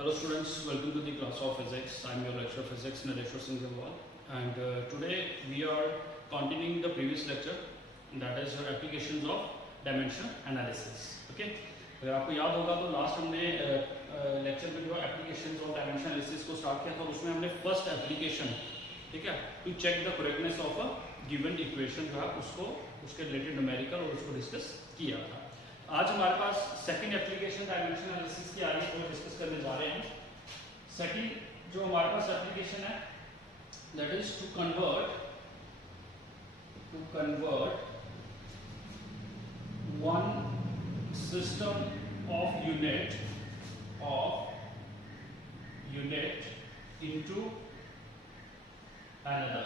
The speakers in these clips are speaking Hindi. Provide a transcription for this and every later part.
Hello students, welcome to the class of physics. I am your lecturer physics Nareshwar Singh Jawal, and today we are continuing the previous lecture, that is applications of dimension analysis. Okay, अगर आपको याद होगा तो लास्ट हमने लेक्चर में जो एप्लीकेशंस ऑफ डायमेंशन एनालिसिस को स्टार्ट किया था, उसमें हमने फर्स्ट एप्लीकेशन, ठीक है, to check the correctness of a given equation जो है उसको उसके रिलेटेड न्यूमेरिकल और उसको डिस्कस किया था। आज हमारे पास सेकंड एप्लीकेशन डायमेंशन एनालिसिस की आ रही है, वो डिस्कस करने जा रहे हैं। सेकंड जो हमारे पास एप्लीकेशन है that is to convert one system of unit into another.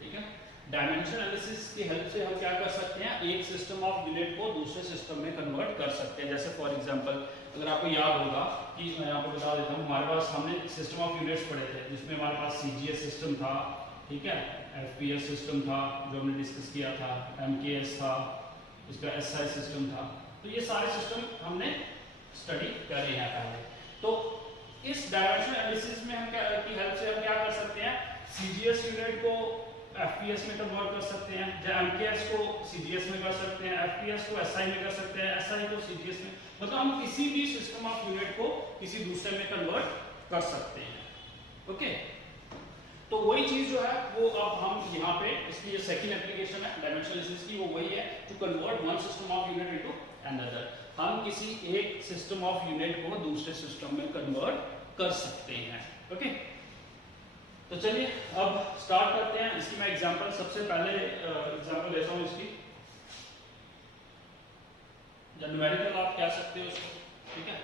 ठीक है, डायमेंशन एनालिसिस की हेल्प से हम क्या कर सकते हैं, एक सिस्टम ऑफ यूनिट को दूसरे सिस्टम में कन्वर्ट कर सकते हैं। जैसे फॉर एग्जांपल अगर आपको याद होगा कि मैं यहाँ पर बता देता हूँ, हमारे पास हमने सिस्टम ऑफ यूनिट्स पढ़े थे जिसमें हमारे पास सीजीएस सिस्टम था, ठीक है, एफपीएस सिस्टम था जो हमने डिस्कस किया था, एमकेएस था, इसका एसआई सिस्टम था। तो ये सारे सिस्टम हमने स्टडी करे हैं पहले। तो इस डायमेंशन एनालिसिस में हम की हेल्प से हम क्या कर सकते हैं, सीजीएस यूनिट को एफपीएस में कन्वर्ट कर सकते हैं, या एमकेएस को सीजीएस में कर सकते हैं, एफपीएस को एसआई में कर सकते हैं, एसआई को सीजीएस में, मतलब हम किसी भी सिस्टम ऑफ यूनिट को किसी दूसरे में कन्वर्ट कर सकते हैं। ओके, तो वही चीज जो है वो अब हम यहाँ पे, इसकी ये सेकंड एप्लीकेशन है डायमेंशन एनालिसिस की, वो वही है to convert one system of unit into another. हम किसी एक सिस्टम ऑफ यूनिट को दूसरे सिस्टम में कन्वर्ट कर सकते हैं। ओके, तो चलिए अब स्टार्ट करते हैं। इसकी मैं एग्जांपल सबसे पहले एग्जांपल लेता हूं इसकी, या न्यूमेरिकल आप कह सकते हो इसको, ठीक है।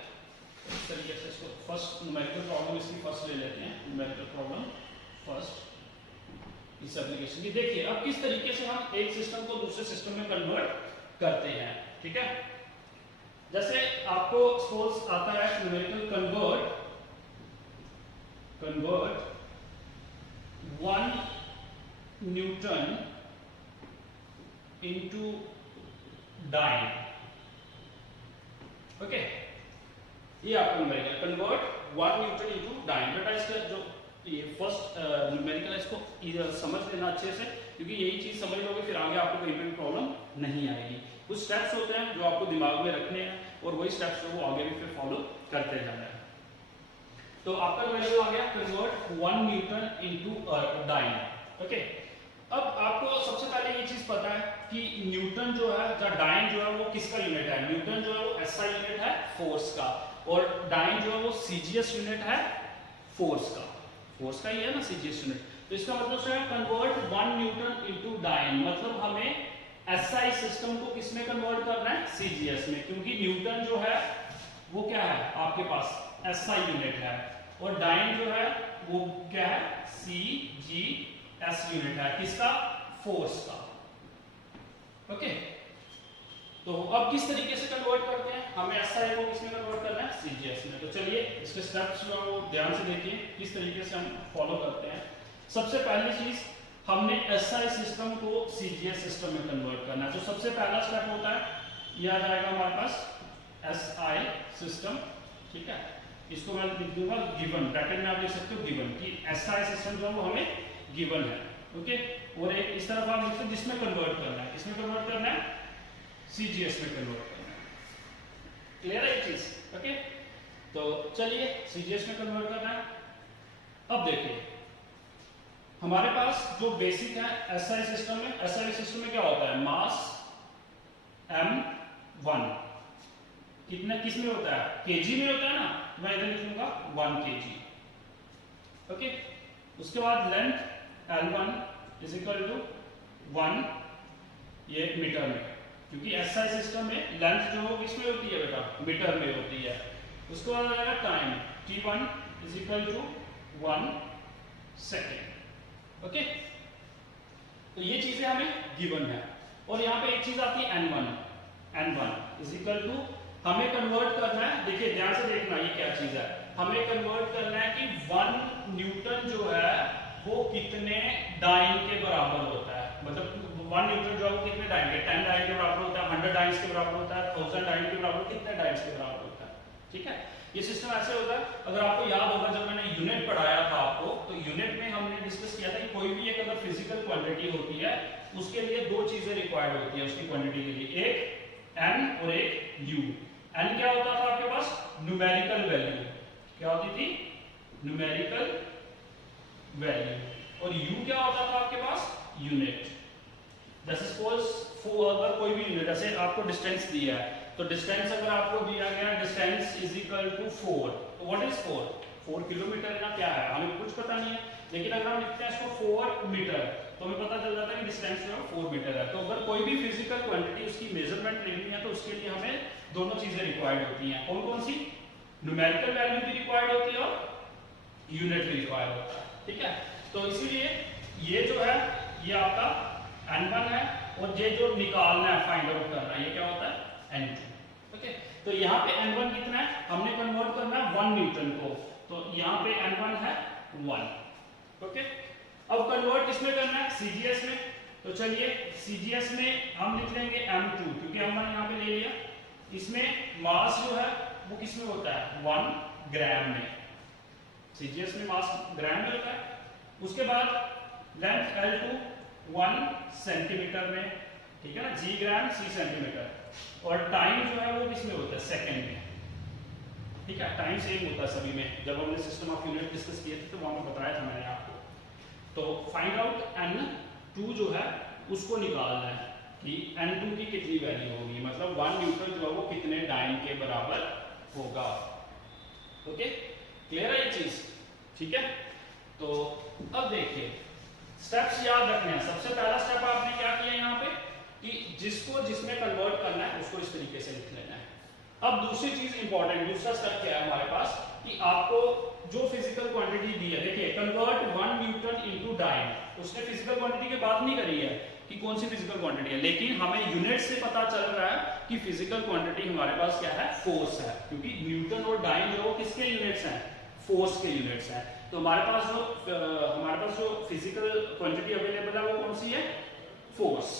इस तरीके से इसको फर्स्ट न्यूमेरिकल प्रॉब्लम इसकी फर्स्ट ले लेते हैं, न्यूमेरिकल प्रॉब्लम फर्स्ट इस एप्लीकेशन की। देखिए अब किस तरीके से हम एक सिस्टम को दूसरे सिस्टम में कन्वर्ट करते हैं, ठीक है। जैसे आपको सपोज आता है numerical convert 1 newton into dyne. Okay, ये आपको numerical convert 1 newton into dyne. बेटा इसका जो ये फर्स्ट न्यूमेरिकल है इसको समझ लेना अच्छे से, क्योंकि यही चीज समझ लोगे फिर आगे आपको कहीं पे भी प्रॉब्लम नहीं आएगी। कुछ स्टेप्स होते हैं जो आपको दिमाग में रखने हैं और वही स्टेप्स जो वो आगे भी फिर फॉलो करते जाना है। तो आपका न्यूमेरिकल आ गया convert 1 newton into dyne. Okay, अब आपको सबसे पहले ये चीज पता है कि न्यूटन जो है या डाइन जो है वो किसका यूनिट है। न्यूटन जो है वो एसआई यूनिट है फोर्स का, और डाइन जो है वो सीजीएस यूनिट है फोर्स का। फोर्स का ही है ना सीजीएस यूनिट। तो इसका मतलब है कन्वर्ट 1 न्यूटन इनटू डाइन, मतलब हमें एसआई सिस्टम को किसमें कन्वर्ट करना है, सीजीएस में, क्योंकि न्यूटन जो है वो क्या है आपके पास एसआई यूनिट है, और डाइन जो है वो क्या है, सीजीएस यूनिट है, किसका, फोर्स का। ओके, तो अब किस तरीके से कन्वर्ट करते हैं, हमें एसआई को किसमें कन्वर्ट करना है, सीजीएस में। तो चलिए इसके स्टेप्स जो है वो ध्यान से देखिए किस तरीके से हम फॉलो करते हैं। सबसे पहली चीज, हमने एसआई सिस्टम को सीजीएस सिस्टम में कन्वर्ट करना है। तो सबसे पहला स्टेप होता है, यह आ जाएगा हमारे पास एसआई सिस्टम, ठीक है। इसको मैं लिख दूंगा गिवन, ब्रैकेट में आप लिख सकते हो गिवन, कि एसआई सिस्टम जो है वो हमें गिवन है। ओके, और एक इस तरफ आप लिखते हैं जिसमें कन्वर्ट करना है, किसमें कन्वर्ट करना है, सीजीएस में कन्वर्ट करना है। क्लियर है ये चीज। ओके, तो चलिए सीजीएस में कन्वर्ट करना है। अब देखिए हमारे पास जो बेसिक है एसआई सिस्टम में, एसआई सिस्टम में क्या होता है, मास m1 कितना किसमें होता है, केजी में होता है ना, तो मैं इधर लिख लूंगा 1 kg। ओके, उसके बाद length L1 is equal to 1, ये मीटर में, क्योंकि एसआई सिस्टम में लेंथ जो है किसमें होती है बेटा, मीटर में होती है। उसके बाद आएगा time, T1 is equal to 1 second. Okay, तो ये चीजें हमें गिवन है। और यहाँ पे एक चीज आती है N1 इज इक्वल टू, हमें कन्वर्ट करना है, देखिए ध्यान से देखना ये क्या चीज है, हमें कन्वर्ट करना है कि 1 न्यूटन जो है वो कितने डाइन के बराबर होता है, मतलब 1 न्यूटन जो है वो कितने डाइन के, 10 डाइन के बराबर होता है, 100 डाइन्स के बराबर होता है, 1000 डाइन के बराबर, कितने डाइन्स के बराबर होता है। ठीक है, ये सिस्टम ऐसे होता है। अगर आपको याद होगा जब मैंने यूनिट पढ़ाया था आपको, तो यूनिट में हमने डिस्कस किया था कि कोई भी एक अगर फिजिकल क्वांटिटी होती है उसके लिए दो चीजें रिक्वायर्ड होती है उसकी क्वांटिटी के लिए, एक n और एक u। n क्या होता था आपके पास? Numerical value. क्या होती थी? Numerical value. और u क्या होता था आपके पास? यूनिट। जैसे सपोज अगर कोई भी यूनिट, जैसे आपको डिस्टेंस दिया है, तो डिस्टेंस अगर आपको दिया गया डिस्टेंस इज इक्वल टू 4, तो व्हाट इज 4 किलोमीटर ना क्या है, हमें कुछ पता नहीं है। लेकिन अगर हम लिखते हैं इसको 4 मीटर तो हमें पता चल जाता है कि डिस्टेंस जो है 4 मीटर है। तो अगर कोई भी फिजिकल क्वांटिटी उसकी मेजरमेंट लेनी है तो उसके लिए हमें दोनों चीजें रिक्वायर्ड होती हैं। कौन कौन सी? न्यूमेरिकल वैल्यू भी रिक्वायर्ड होती है और यूनिट भी रिक्वायर्ड होता है। ठीक है, तो इसीलिए ये जो है ये आपका n1 है, और ये जो निकालना है, फाइंड आउट करना है, ये क्या होता है? n2। ओके, तो यहाँ पे n1 कितना है? हमने कन्वर्ट करना है 1 न्यूटन को, तो यहाँ पे n1 है 1। ओके, अब कन्वर्ट किसमें करना है? CGS में। तो चलिए CGS में हम लिख लेंगे m2, क्योंकि m1 यहाँ पे ले लिया। इसमें मास जो है वो किसमें होता है? 1 ग्राम में। CGS में मास ग्राम में होता है। उसके बाद लेंथ L2 1 सेंटीमीटर में, ठीक है ना, G ग्राम C सेंटीमीटर। और टाइम जो है वो किसमें होता है? सेकंड में। ठीक है, टाइम सेम होता है सभी में। जब हमने सिस्टम ऑफ यूनिट डिस्कस किए थे तो वहां पे बताया था मैंने आपको। तो फाइंड आउट n2 जो है उसको निकालना है कि n2 की कितनी वैल्यू होगी, मतलब 1 न्यूटन जो है वो कितने डाइन के बराबर होगा। ओके, क्लियर है ये चीज? ठीक है, तो अब देखिए स्टेप्स याद रखने हैं। सबसे पहला स्टेप आपने क्या किया यहाँ पे कि जिसको जिसमें कन्वर्ट करना है उसको इस तरीके से लिख लेना है। अब दूसरी चीज इंपॉर्टेंट, दूसरा स्टेप क्या है हमारे पास कि आपको जो फिजिकल क्वांटिटी दी है, देखिए कन्वर्ट 1 न्यूटन इनटू डाइन। उसने फिजिकल क्वांटिटी की बात नहीं करी है कि कौन सी फिजिकल क्वांटिटी है, लेकिन हमें यूनिट से पता चल रहा है कि फिजिकल क्वांटिटी हमारे पास क्या है? फोर्स है, क्योंकि न्यूटन और डाइन जो किसके यूनिट्स हैं? फोर्स के यूनिट्स हैं। तो हमारे पास जो फिजिकल क्वांटिटी अवेलेबल है वो कौन सी है? फोर्स।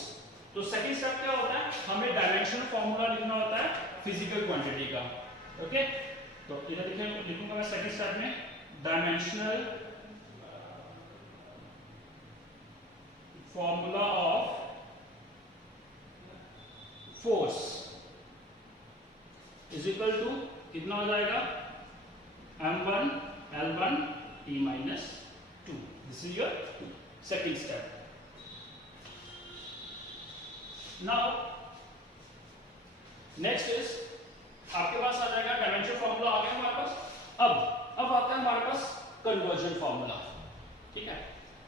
तो सेकंड स्टेप क्या होता है? हमें डायमेंशनल फार्मूला लिखना होता है फिजिकल क्वांटिटी का। ओके, तो इधर लिखूंगा मैं सेकंड स्टेप में dimensional formula of force is equal to कितना हो जाएगा? m1 L1 T minus 2। This is your second step. Now next is आपके पास आ जाएगा डायमेंशन फार्मूला आ गया हमारे पास। अब आता है हमारे पास कन्वर्जन फार्मूला। ठीक है,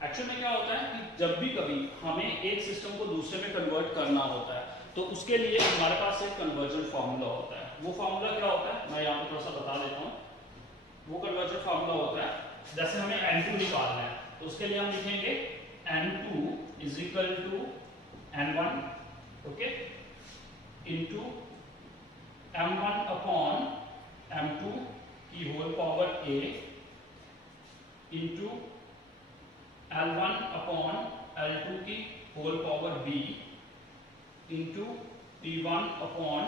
एक्चुअल में क्या होता है कि जब भी कभी हमें एक सिस्टम को दूसरे में कन्वर्ट करना होता है तो उसके लिए हमारे पास एक कन्वर्जन फार्मूला होता है। वो फार्मूला क्या होता है मैं यहाँ पे थोड़ा सा बता देता हूँ। वो कन्वर्जन फार्मूला होता है, जैसे हमें n2 निकालना है तो उसके लिए हम लिखेंगे n2 is equal to n1, okay, into m1 upon m2 की whole power a into L1 upon L2 की whole power b into T1 upon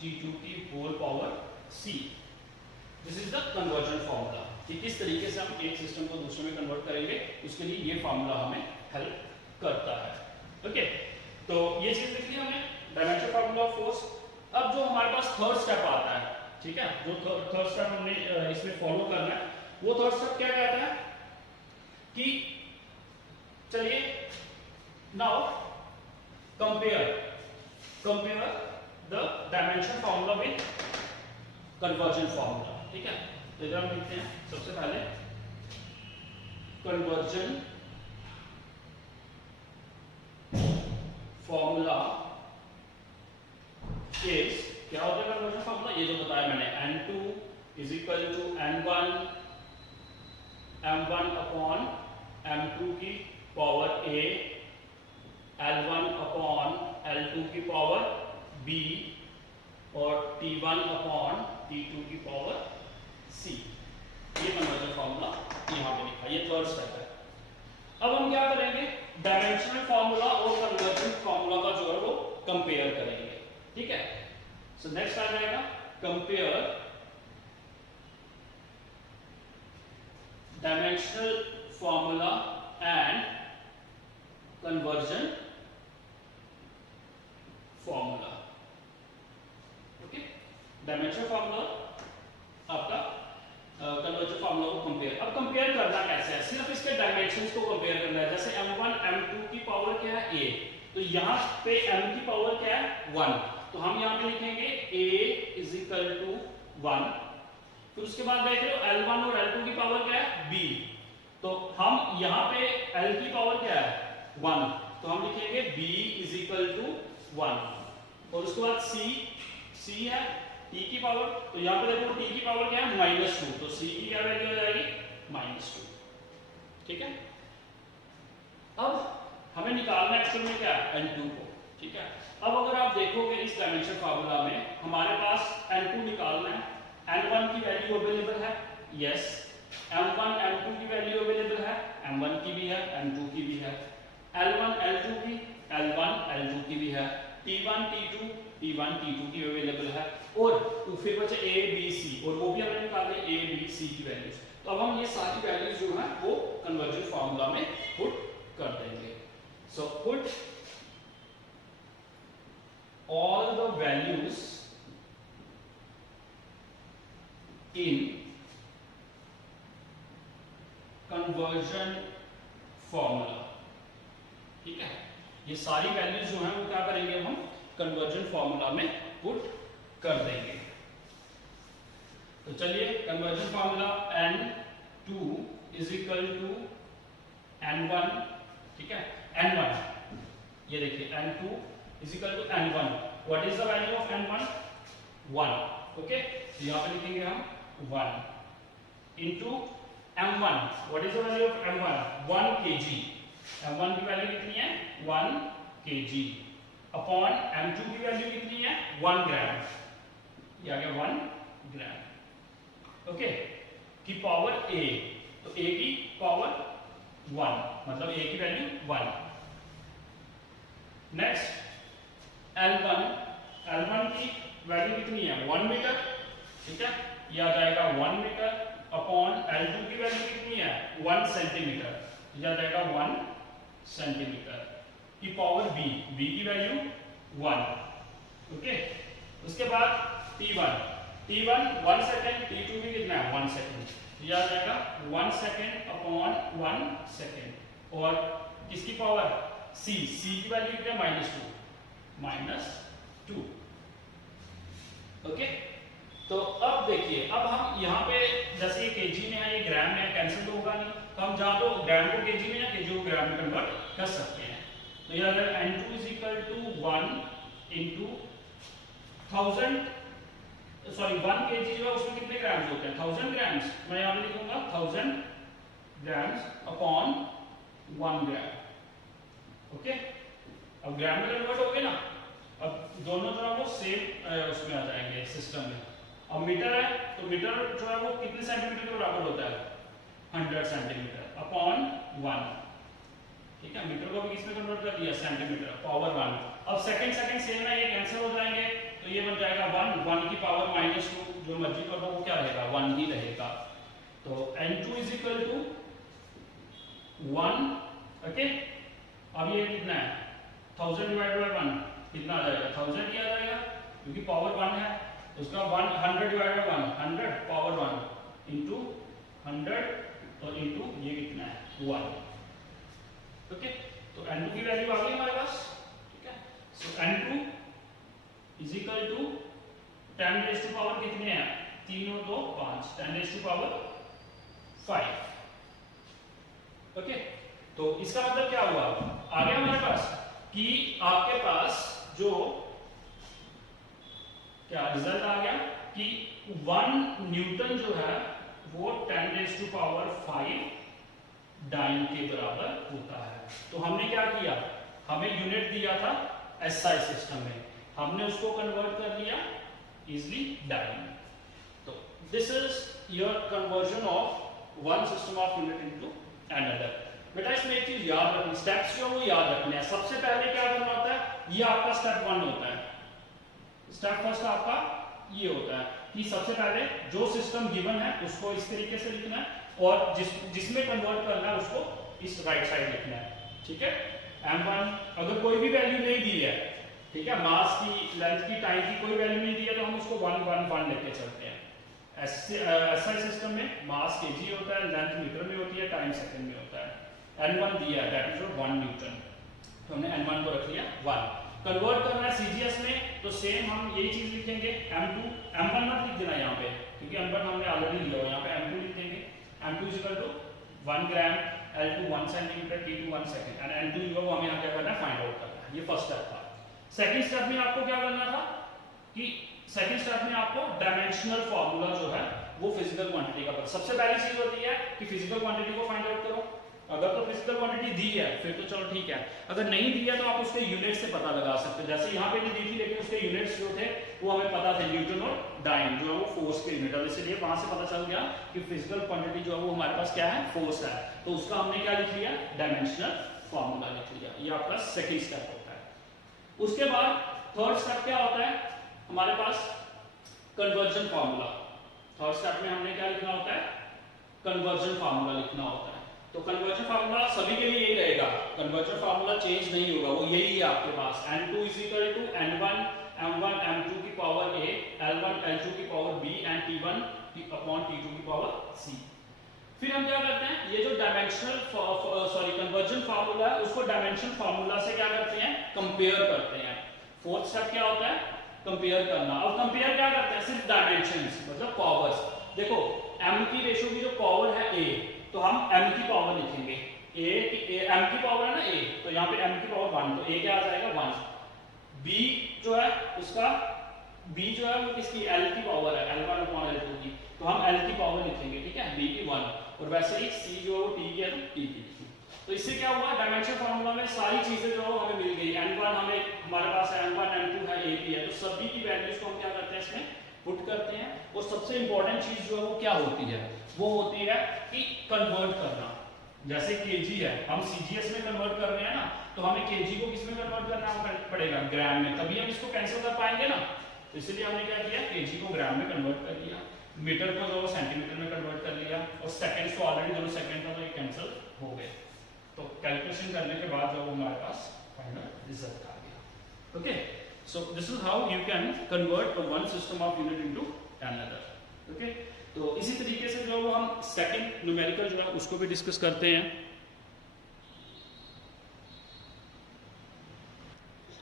T2 की whole power c। This is the conversion formula कि किस तरीके से हम एक सिस्टम को दूसरे में कन्वर्ट करेंगे, उसके लिए ये फार्मूला हमें हेल्प करता है। ओके, तो ये चीज लिख ली हमने, डायमेंशन फार्मूला ऑफ फोर्स। अब जो हमारे पास थर्ड स्टेप आता है, ठीक है, जो थर्ड स्टेप हमने इसमें फॉलो करना है, वो थर्ड स्टेप क्या कहता है कि चलिए now compare the dimension formula with conversion formula. ठीक है, तो इधर हम लिखते हैं सबसे पहले कन्वर्जन फॉर्मूला इज, क्या होता है कन्वर्जन फॉर्मूला? ये जो बताया मैंने, n2 is equal to n1 m1 upon m2 की power a, L1 upon L2 की पावर b और T1 अपॉन T2 की पावर c। ये कन्वर्जन फॉर्मूला यहाँ पे लिखा, ये थर्ड स्टेप है। अब हम क्या करेंगे? डायमेंशनल फार्मूला और कन्वर्जन फार्मूला का जो है वो कंपेयर करेंगे। ठीक है, सो नेक्स्ट आ जाएगा compare dimensional formula and conversion formula. Okay, dimensional formula आपका कन्वर्जन फॉर्मूला को कंपेयर। अब कंपेयर करना कैसे है, सिर्फ इसके डायमेंशंस को कंपेयर करना है। जैसे m1 m2 की पावर क्या है a, तो यहाँ पे m की पावर क्या है 1, तो हम यहाँ पे लिखेंगे a इज इक्वल टू 1। फिर उसके बाद देख रहे हो L1 और L2 की पावर क्या है b, तो हम यहाँ पे L की पावर क्या है 1, तो हम लिखेंगे b इज इक्वल टू 1। और उसके बाद c है t की पावर, तो यहाँ पे देखो t की पावर क्या है -2, तो c की क्या वैल्यू हो जाएगी -2। ठीक है, अब हमें निकालना है एक्चुअल में क्या है n2 को। ठीक है, अब अगर आप देखोगे इस डायमेंशन फार्मूला में हमारे पास n2 निकालना है, n1 की वैल्यू अवेलेबल है, यस, m1 m2 की वैल्यू अवेलेबल है, m1 की भी है m2 की भी है, l1 l2 की l1 l2 की भी है, t1 t2 t1 t2 की अवेलेबल है, और फिर बचे a b c, और वो भी हमने निकाले a b c की वैल्यूज। तो अब हम ये सारी वैल्यूज जो है वो कन्वर्जन फार्मूला में पुट कर देंगे। So put all the values in conversion formula। ठीक है, ये सारी वैल्यूज जो हैं वो क्या करेंगे हम कन्वर्जन फार्मूला में पुट कर देंगे। तो चलिए conversion formula n2 is equal to n1। ठीक है, n1 ये देखिए n2 is equal to n1। what is the value of n1 1। Okay, तो यहाँ पे लिखेंगे हम 1 into m1। what is the value of m1 1 kg। m1 की वैल्यू कितनी है 1 kg अपॉन m2 की वैल्यू कितनी है 1 ग्राम, ये आ गया 1 ग्राम। ओके, की पावर a, तो a की पावर 1 मतलब a की वैल्यू 1। नेक्स्ट L1 की वैल्यू कितनी है 1 मीटर। ठीक है, ये आ जाएगा 1 मीटर अपॉन L2 की वैल्यू कितनी है 1 सेंटीमीटर, ये आ जाएगा 1 सेंटीमीटर की पावर b की वैल्यू 1। ओके, उसके बाद T1 1 सेकेंड, T2 भी कितना है 1 सेकेंड, ये आ जाएगा 1 सेकेंड अपॉन 1 सेकेंड, और किसकी पावर c की वैल्यू कितनी है -2। ओके, तो अब देखिए, अब हम यहाँ पे जैसे ये केजी में है, ये ग्राम में है, कैंसिल तो होगा नहीं, तो हम जहाँ तो ग्राम को केजी में या केजी को ग्राम में कन्वर्ट कर सकते हैं। तो ये अगर n2 is equal to 1 into 1000, sorry 1 KG जो है उसमें कितने ग्राम्स होते हैं 1000 ग्राम्स, मैं यहाँ पे लिखूंगा 1000 ग्राम्स अपॉन 1 ग्राम। ओके, अब ग्राम में कन्वर्ट हो गए ना, अब दोनों जो है वो सेम उसमें आ जाएंगे सिस्टम में। अब मीटर है, तो मीटर जो है वो कितने सेंटीमीटर के बराबर होता है 100 सेंटीमीटर अपॉन 1। ठीक है, मीटर को भी किसमें कन्वर्ट कर दिया सेंटीमीटर पावर 1। अब सेकंड सेम है, ये कैंसिल हो जाएंगे, तो ये बन जाएगा 1 की पावर -2, जो मर्जी कर दो वो क्या रहेगा 1 ही रहेगा। तो n2 is equal to 1। Okay, अब ये कितना है 1000 डिवाइडेड बाय 1 कितना आ जाएगा 1000 ही आ जाएगा, क्योंकि पावर 1 है, उसका 100 डिवाइडेड बाय 100 पावर 1 इंटू 100, तो इंटू ये कितना है 1। ओके, तो n2 की वैल्यू आ गई हमारे पास। ठीक है, so n2 is equal to 10 raise to power कितने हैं 3 और 2 5, 10 रेज़ टू पावर 5। ओके, तो इसका मतलब क्या हुआ, आ गया हमारे पास कि आपके पास जो क्या रिजल्ट आ गया कि 1 न्यूटन जो है वो 10 रेज़ टू पावर 5 डाइन के बराबर होता है। तो हमने क्या किया, हमें यूनिट दिया था एसआई सिस्टम में, हमने उसको कन्वर्ट कर लिया इजिली डाइन। तो this is your conversion of one system of unit into another. बेटा इसमें एक चीज याद रखनी, स्टेप्स जो वो याद रखने हैं। सबसे पहले क्या करना होता है, ये आपका स्टेप 1 होता है। स्टेप फर्स्ट आपका ये होता है कि सबसे पहले जो सिस्टम गिवन है उसको इस तरीके से लिखना है और जिसमें कन्वर्ट करना है उसको इस राइट साइड लिखना है, ठीक है। m1 अगर कोई भी वैल्यू नहीं दी है, ठीक है, मास की, लेंथ की, टाइम की कोई वैल्यू नहीं दी है तो हम उसको 1 1 1 लेके चलते हैं। एसआई सिस्टम में मास केजी होता है, लेंथ मीटर में होती है, टाइम सेकंड में होता है। n1 दिया है दैट इज 1 न्यूटन, तो हमने n1 को रख लिया 1। कन्वर्ट करना है सीजीएस में तो सेम हम यही चीज लिखेंगे m2, m1 मत लिख देना यहाँ पे क्योंकि m1 हमने ऑलरेडी लिया हुआ, यहाँ पे m2 लिखेंगे। m2 equal to 1 gram, L2 1 centimetre, T2 1 second and n2 जो हमें यहाँ क्या करना है, फाइंड आउट करना है। ये फर्स्ट स्टेप था। सेकंड स्टेप में आपको क्या करना था कि सेकंड स्टेप में आपको डायमेंशनल फार्मूला जो है वो फिजिकल क्वांटिटी का पता। सबसे पहली चीज होती है कि फिजिकल क्वांटिटी को फाइंड आउट करो। अगर तो फिजिकल क्वांटिटी दी है फिर तो चलो ठीक है, अगर नहीं दी है तो आप उसके यूनिट से पता लगा सकते हो। जैसे यहाँ पे नहीं दी थी लेकिन उसके यूनिट्स जो थे वो हमें पता थे, न्यूटन और डाइन जो है वो फोर्स के यूनिट है, इसलिए वहां से पता चल गया कि फिजिकल क्वांटिटी जो है वो हमारे पास क्या है, फोर्स है। तो उसका हमने क्या लिख लिया, डायमेंशनल फार्मूला लिख लिया। ये आपका सेकेंड स्टेप होता है। उसके बाद थर्ड स्टेप क्या होता है हमारे पास, कन्वर्जन फार्मूला। थर्ड स्टेप में हमने क्या लिखना होता है, कन्वर्जन फार्मूला लिखना होता है। तो कन्वर्जन फार्मूला सभी के लिए यही रहेगा, कन्वर्जन फार्मूला चेंज नहीं होगा, वो यही है आपके पास। n2 equal to n1 m1 m2 की पावर a, l1 l2 की power b and t1 upon t2 की पावर c। फिर हम क्या करते हैं, ये जो डायमेंशनल कन्वर्जन फार्मूला है उसको डायमेंशन फार्मूला से क्या करते हैं, कंपेयर करते हैं। फोर्थ स्टेप क्या होता है, कंपेयर करना। अब कंपेयर क्या करते हैं, सिर्फ डायमेंशंस मतलब पावर्स। देखो m की रेशियो की जो पावर है a, तो हम m की पावर लिखेंगे, m की पावर है ना a, तो यहाँ पे m की पावर 1, तो a क्या आ जाएगा 1। b जो है उसका, b जो है वो किसकी, l की पावर है, l1 अपॉन l2 की, तो हम l की पावर लिखेंगे, ठीक है, b की 1। और वैसे ही c जो है वो t की है तो t की। तो इससे क्या हुआ, डायमेंशन फार्मूला में सारी चीजें जो है हमें मिल गई। n1 हमें हमारे पास है, m1 m2 है, a p है, तो सभी की वैल्यूज को हम क्या करते हैं इसमें पुट करते हैं। और सबसे इंपॉर्टेंट चीज जो है वो क्या होती है, वो होती है कि कन्वर्ट करना। जैसे केजी है, हम सीजीएस में कन्वर्ट कर रहे हैं ना, तो हमें केजी को किस में कन्वर्ट करना पड़ेगा, ग्राम में, तभी हम इसको कैंसिल कर पाएंगे ना। तो इसलिए हमने क्या किया, केजी को ग्राम में कन्वर्ट कर लिया, मीटर को जो सेंटीमीटर में कन्वर्ट कर लिया, और सेकंड्स को ऑलरेडी दोनों सेकंड का तो ये कैंसिल हो गए। तो कैलकुलेशन करने के बाद जो हमारे पास फाइनल रिजल्ट आ गया। Okay, so this is how you can convert one system of unit into another. Okay, तो इसी तरीके से जो हम सेकंड न्यूमेरिकल जो है उसको भी डिस्कस करते हैं।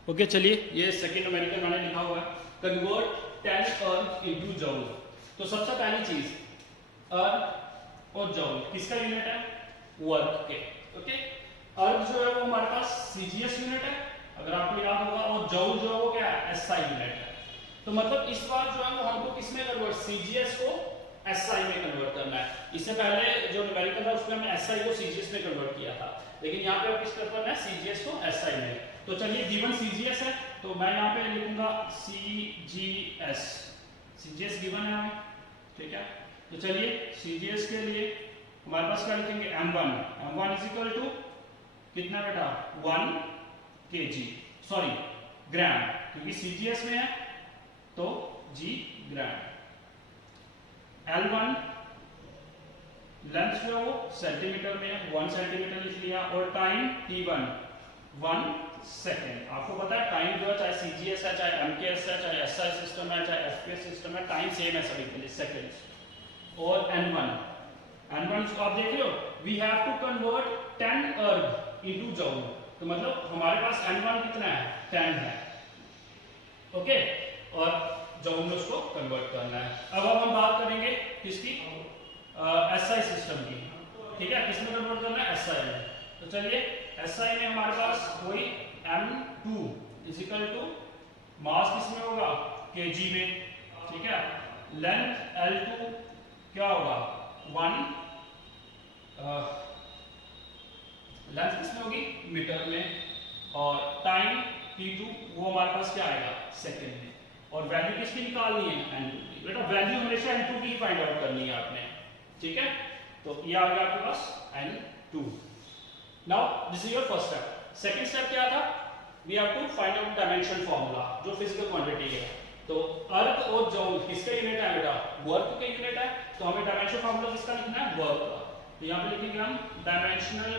ओके, चलिए ये सेकंड न्यूमेरिकल मैंने लिखा हुआ है, कन्वर्ट 10 अर्थ इनटू जूल। तो सबसे पहली चीज, अर्थ और जूल किसका यूनिट है, वर्क के। ओके, अर्थ जो है वो हमारे पास सीजीएस यूनिट है अगर आपको याद होगा, और जूल जो है वो क्या है, एसआई यूनिट है। तो मतलब इस बार जो है वो हमको किसमें कन्वर्ट, सीजीएस को एसआई में कन्वर्ट करना है। इससे पहले जो न्यूमेरिकल था उसमें हमने एसआई को सीजीएस में कन्वर्ट किया था, लेकिन यहाँ पे अब किस करना है, सीजीएस को एसआई में। तो चलिए गिवन सीजीएस है तो मैं यहाँ पे लिखूंगा सीजीएस, सीजीएस गिवन है हमें, ठीक है। तो चलिए सीजीएस के लिए हमारे पास क्या लिखेंगे, m1 इज इक्वल टू कितना बेटा, 1 kg, सॉरी ग्राम, क्योंकि सीजीएस में है तो g ग्राम। L1 लेंथ जो है वो सेंटीमीटर में है, 1 सेंटीमीटर लिख लिया, और टाइम t1 1 सेकेंड। आपको पता है टाइम जो है चाहे सीजीएस है, चाहे एमकेएस है, चाहे एसआई सिस्टम है, चाहे एफपीएस सिस्टम है, टाइम सेम है सभी के लिए, सेकेंड्स। और n1 आप देख रहे हो, वी हैव टू कन्वर्ट 10 अर्ग इनटू जूल, तो मतलब हमारे पास n1 कितना है, 10 है। ओके, और जूल में उसको कन्वर्ट करना है। अब हम बात करेंगे किसकी, एसआई सिस्टम की, ठीक है, किसमें कन्वर्ट करना है, एसआई में। तो चलिए एसआई में हमारे पास वही m2 is equal to mass किसमें होगा, केजी में, ठीक है। लेंथ L2 क्या होगा, 1, लेंथ किसमें होगी, मीटर में, और टाइम t2 वो हमारे पास क्या आएगा, सेकंड में। और वैल्यू किसकी निकालनी है, n2 की। बेटा वैल्यू हमेशा n2 की फाइंड आउट करनी है आपने, ठीक है। तो ये आ गया आपके पास n2। Now this is your first step. Second step क्या था, we have to find out dimension formula, जो फिजिकल क्वांटिटी है। तो अर्क और जूल किसका यूनिट है बेटा? वर्क का यूनिट है। तो हमें डायमेंशनल फार्मूला किसका लिखना है? वर्क का। तो यहां पे लिखेंगे हम dimensional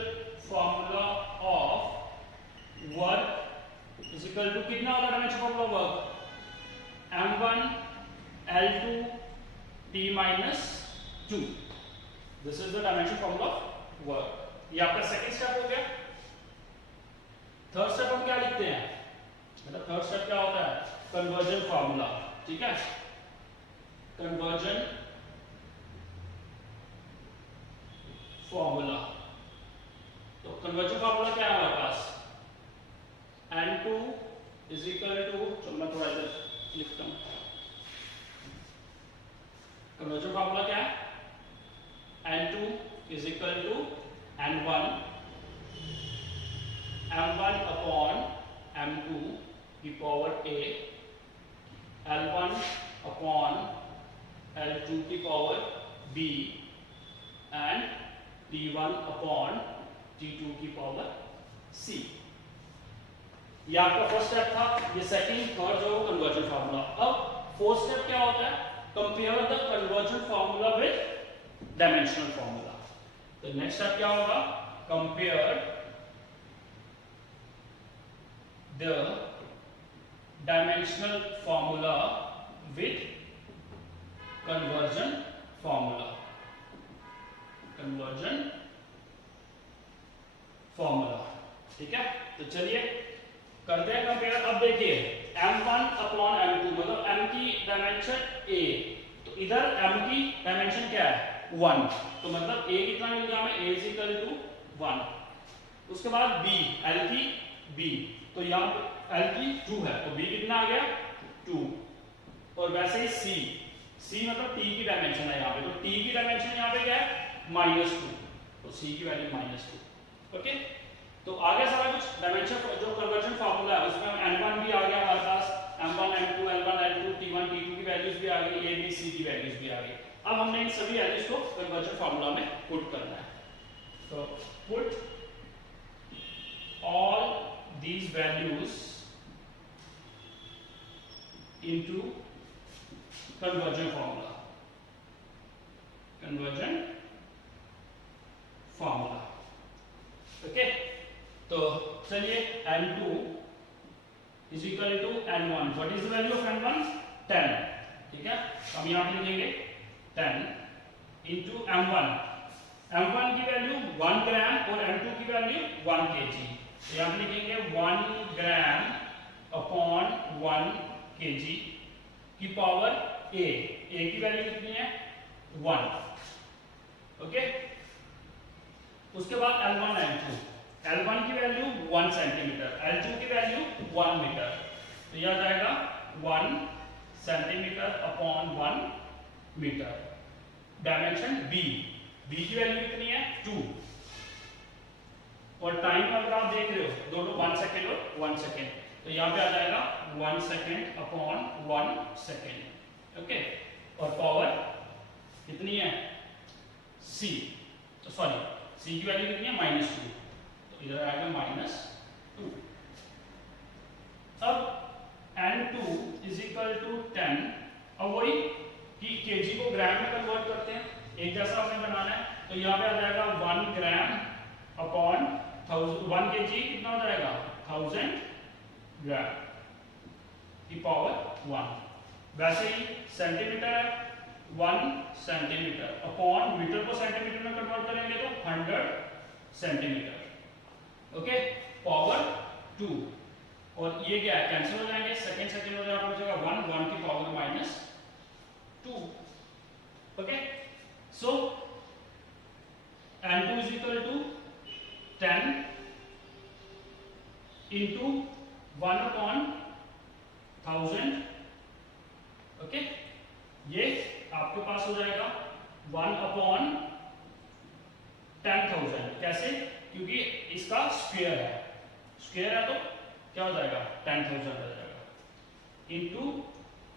formula of work is equal to कितना होगा dimensional formula work? m1 l2 t minus 2। This is the dimensional formula of work. ये आपका सेकंड स्टेप हो गया। थर्ड स्टेप हम क्या लिखते हैं? मतलब थर्ड स्टेप क्या होता है? Conversion formula. ठीक है, कन्वर्जन फार्मूला। तो कन्वर्जन फार्मूला क्या है हमारे पास? n2 इज इक्वल टू, चलो मैं थोड़ा इधर लिखता हूं। कन्वर्जन फार्मूला क्या है? n2 is equal to n1 m1 upon m2 की power a, l1 upon l2 की power b and t1 upon t2 की पावर c। ये आपका फर्स्ट स्टेप था। ये सेकंड थर्ड जो कन्वर्जन फार्मूला। अब फोर्थ स्टेप क्या होता है? Compare the conversion formula with dimensional formula. तो नेक्स्ट स्टेप क्या होगा? Compare the dimensional formula with conversion formula. Conversion formula. ठीक है, तो चलिए करते हैं कंपेयर। अब देखिए m1 अपॉन m2 मतलब m की डायमेंशन a, तो इधर m की डायमेंशन क्या है? 1। तो मतलब a कितना मिल गया हमें? a is equal to 1। उसके बाद b, l की b, तो यहाँ पे l की 2 है, तो b कितना आ गया? 2। और वैसे ही c मतलब t की डायमेंशन है यहाँ पे, तो t की डायमेंशन यहाँ पे क्या है? -2, तो c की वैल्यू -2। ओके, तो आगे सारा कुछ डायमेंशन जो कन्वर्जन फार्मूला है उसमें n1 भी आ गया हमारे पास, m1 m2 l1 l2 t1 t2 की वैल्यूज भी आ गई, a b c की वैल्यूज भी आ गई। अब हमने इन सभी वैल्यूज को कन्वर्जन फार्मूला में पुट करना है। तो put all these values into conversion formula। conversion formula। Okay, तो चलिए n2 is equal to n1। what is the value of n1? 10। ठीक है, हम यहां पे लिखेंगे 10 into m1 की वैल्यू 1 ग्राम और m2 की वैल्यू 1 kg। तो यहां पे लिखेंगे 1 ग्राम अपॉन 1 kg की पावर a की वैल्यू कितनी है? 1। ओके, उसके बाद l1 m2, l1 की वैल्यू 1 सेंटीमीटर, l2 की वैल्यू 1 मीटर। तो यह आ जाएगा 1 centimetre upon 1 metre. Dimension b की वैल्यू कितनी है? 2। और टाइम अगर आप देख रहे हो दोनों 1 सेकेंड और 1 सेकेंड, तो यहाँ पे आ जाएगा 1 सेकेंड अपॉन 1 सेकेंड। ओके, और पावर कितनी है? c, तो सॉरी c की वैल्यू कितनी है? -2, तो इधर आएगा -2। अब n2 इज इक्वल टू 10। अब वही कि kg को ग्राम में कन्वर्ट करते हैं, एक जैसा हमें बनाना है। तो यहाँ पे आ जाएगा 1 ग्राम अपॉन 1 kg कितना हो जाएगा? 1000 ग्राम की पावर 1। वैसे ही सेंटीमीटर है, 1 सेंटीमीटर अपॉन मीटर को सेंटीमीटर में कन्वर्ट करेंगे तो 100 सेंटीमीटर। Okay, power 2। और ये क्या है? कैंसिल हो जाएंगे, सेकंड सेकंड हो जाएगा 1 की power -2। Okay, so n2 is equal to 10 into 1 upon 1000। Okay, ये आपके पास हो जाएगा 1 upon 10,000। कैसे? क्योंकि इसका स्क्वायर है, स्क्वायर है तो क्या हो जाएगा? 10,000 हो जाएगा इनटू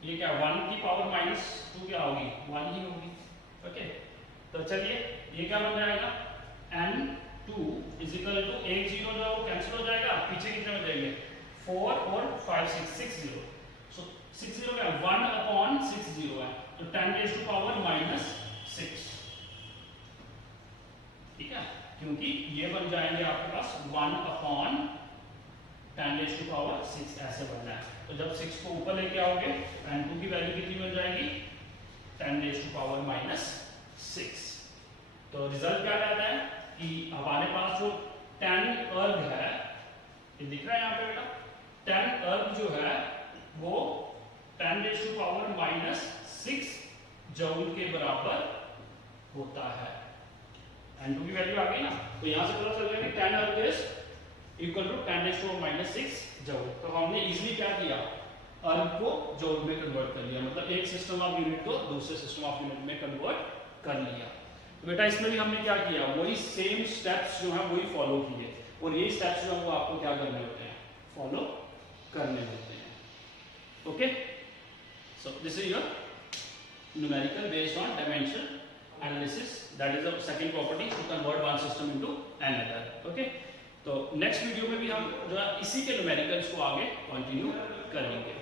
ये क्या 1 की पावर -2 क्या होगी? 1 ही होगी। ओके, तो चलिए ये क्या बन जाएगा? n2 इज इक्वल टू 1 0 जो है वो कैंसिल हो जाएगा, पीछे कितने हो जाएंगे? 4 और 5 6 0। सो 60 क्या 1/60 है, तो 10 रेज़ टू पावर -6, ठीक है, क्योंकि ये बन जाएंगे आपके पास 1/10 रेज़ टू पावर 6 ऐसे बनना है। तो जब 6 को ऊपर लेके आओगे n2 की वैल्यू कितनी बन जाएगी 10 रेज़ टू पावर -6। तो रिजल्ट क्या कहता है कि हमारे पास जो 10 अर्ग है, ये दिख रहा है यहाँ पे बेटा, 10 अर्ग जो है वो 10 रेज़ टू पावर -6 जूल के बराबर होता है। n2 की वैल्यू आ गई ना, तो यहाँ से पता चल रहा है कि 10 erg is equal to 10 raise to power -6 joule. तो हमने इजीली क्या किया, अर्ग को जूल में कन्वर्ट कर लिया, मतलब एक सिस्टम ऑफ यूनिट को दूसरे सिस्टम ऑफ यूनिट में कन्वर्ट कर लिया। तो बेटा इसमें भी हमने क्या किया, वही सेम स्टेप्स जो है वही फॉलो किए, और ये स्टेप्स जो है वो आपको क्या करने होते हैं, फॉलो करने होते हैं। Okay, so this is your numerical based on dimension analysis, that is the second property to convert one system into another. Okay, तो नेक्स्ट वीडियो में भी हम जो है इसी के न्यूमेरिकल्स को आगे कंटिन्यू करेंगे।